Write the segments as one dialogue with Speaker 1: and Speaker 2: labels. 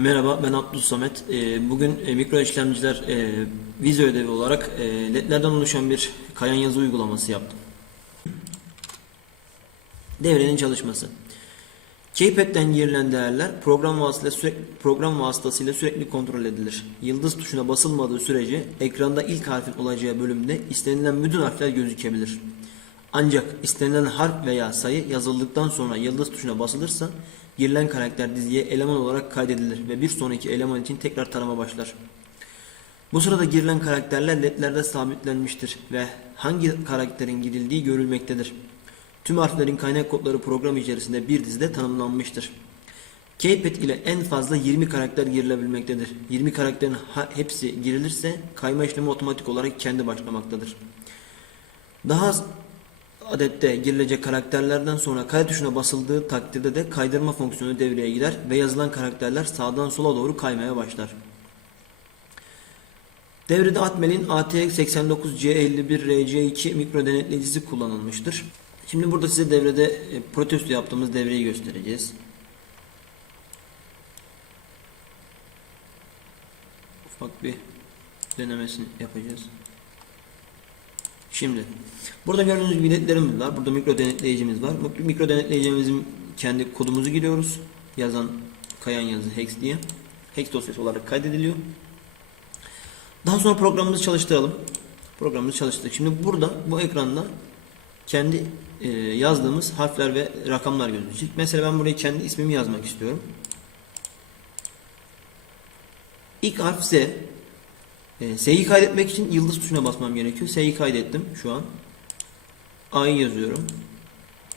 Speaker 1: Merhaba ben Abdus Samet. Ee, Bugün e, mikro işlemciler e, vize ödevi olarak ledlerden oluşan bir kayan yazı uygulaması yaptım. Devrenin çalışması. Keypad'den girilen değerler program vasıtasıyla sürekli, program vasıtasıyla sürekli kontrol edilir. Yıldız tuşuna basılmadığı sürece ekranda ilk harfin olacağı bölümde istenilen bütün harfler gözükebilir. Ancak istenilen harf veya sayı yazıldıktan sonra yıldız tuşuna basılırsa girilen karakter diziye eleman olarak kaydedilir ve bir sonraki eleman için tekrar tarama başlar. Bu sırada girilen karakterler ledlerde sabitlenmiştir ve hangi karakterin girildiği görülmektedir. Tüm harflerin kaynak kodları program içerisinde bir dizide tanımlanmıştır. Keypad ile en fazla 20 karakter girilebilmektedir. 20 karakterin hepsi girilirse kayma işlemi otomatik olarak kendi başlamaktadır. Daha adette girilecek karakterlerden sonra kay tuşuna basıldığı takdirde de kaydırma fonksiyonu devreye girer ve yazılan karakterler sağdan sola doğru kaymaya başlar. Devrede Atmel'in ATX89C51RC2 mikro denetleyicisi kullanılmıştır. Şimdi burada size devrede e, protesto yaptığımız devreyi göstereceğiz. Ufak bir denemesini yapacağız. Şimdi burada gördüğünüz gibi ledlerimiz var. Burada mikro denetleyicimiz var. Mikro denetleyicimizin kendi kodumuzu giriyoruz. Yazan kayan yazı hex diye. Hex dosyası olarak kaydediliyor. Daha sonra programımızı çalıştıralım. Programımızı çalıştırdık. Şimdi burada bu ekranda kendi e, yazdığımız harfler ve rakamlar gözükecek. Mesela ben buraya kendi ismimi yazmak istiyorum. İlk harf Z. E, S'yi kaydetmek için yıldız tuşuna basmam gerekiyor. S'yi kaydettim şu an. A'yı yazıyorum.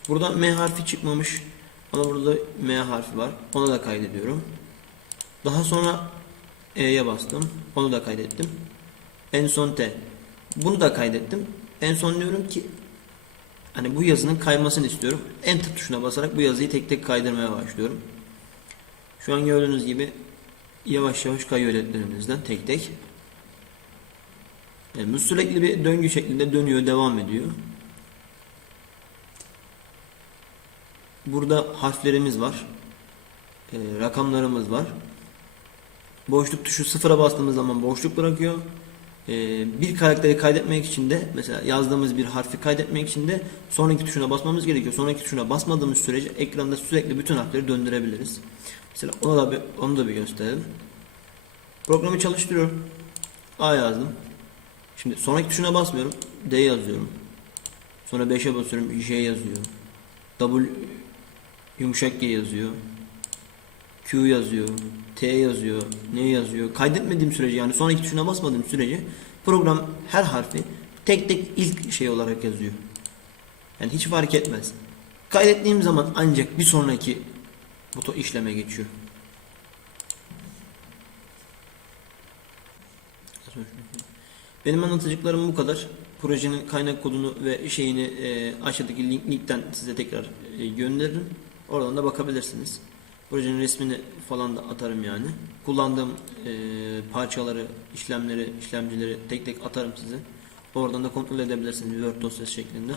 Speaker 1: Burada M harfi çıkmamış. Ama burada M harfi var. Onu da kaydediyorum. Daha sonra E'ye bastım. Onu da kaydettim. En son T. Bunu da kaydettim. En son diyorum ki hani bu yazının kaymasını istiyorum. Enter tuşuna basarak bu yazıyı tek tek kaydırmaya başlıyorum. Şu an gördüğünüz gibi yavaş yavaş kayıyor ledlerimizden tek tek. Bu sürekli bir döngü şeklinde dönüyor, devam ediyor. Burada harflerimiz var. Ee, rakamlarımız var. Boşluk tuşu sıfıra bastığımız zaman boşluk bırakıyor. Ee, bir karakteri kaydetmek için de mesela yazdığımız bir harfi kaydetmek için de sonraki tuşuna basmamız gerekiyor. Sonraki tuşuna basmadığımız sürece ekranda sürekli bütün harfleri döndürebiliriz. Mesela ona da bir, onu da bir gösterelim. Programı çalıştırıyorum. A yazdım. Şimdi sonraki tuşuna basmıyorum. D yazıyorum. Sonra 5'e basıyorum. J yazıyor. W yumuşak G yazıyor. Q yazıyor. T yazıyor. N yazıyor. Kaydetmediğim sürece yani sonraki tuşuna basmadığım sürece program her harfi tek tek ilk şey olarak yazıyor. Yani hiç fark etmez. Kaydettiğim zaman ancak bir sonraki buton işleme geçiyor. Benim anlatacaklarım bu kadar. Projenin kaynak kodunu ve şeyini e, aşağıdaki link, linkten size tekrar e, gönderirim. Oradan da bakabilirsiniz. Projenin resmini falan da atarım yani. Kullandığım e, parçaları, işlemleri, işlemcileri tek tek atarım size. Oradan da kontrol edebilirsiniz Word dosyası şeklinde.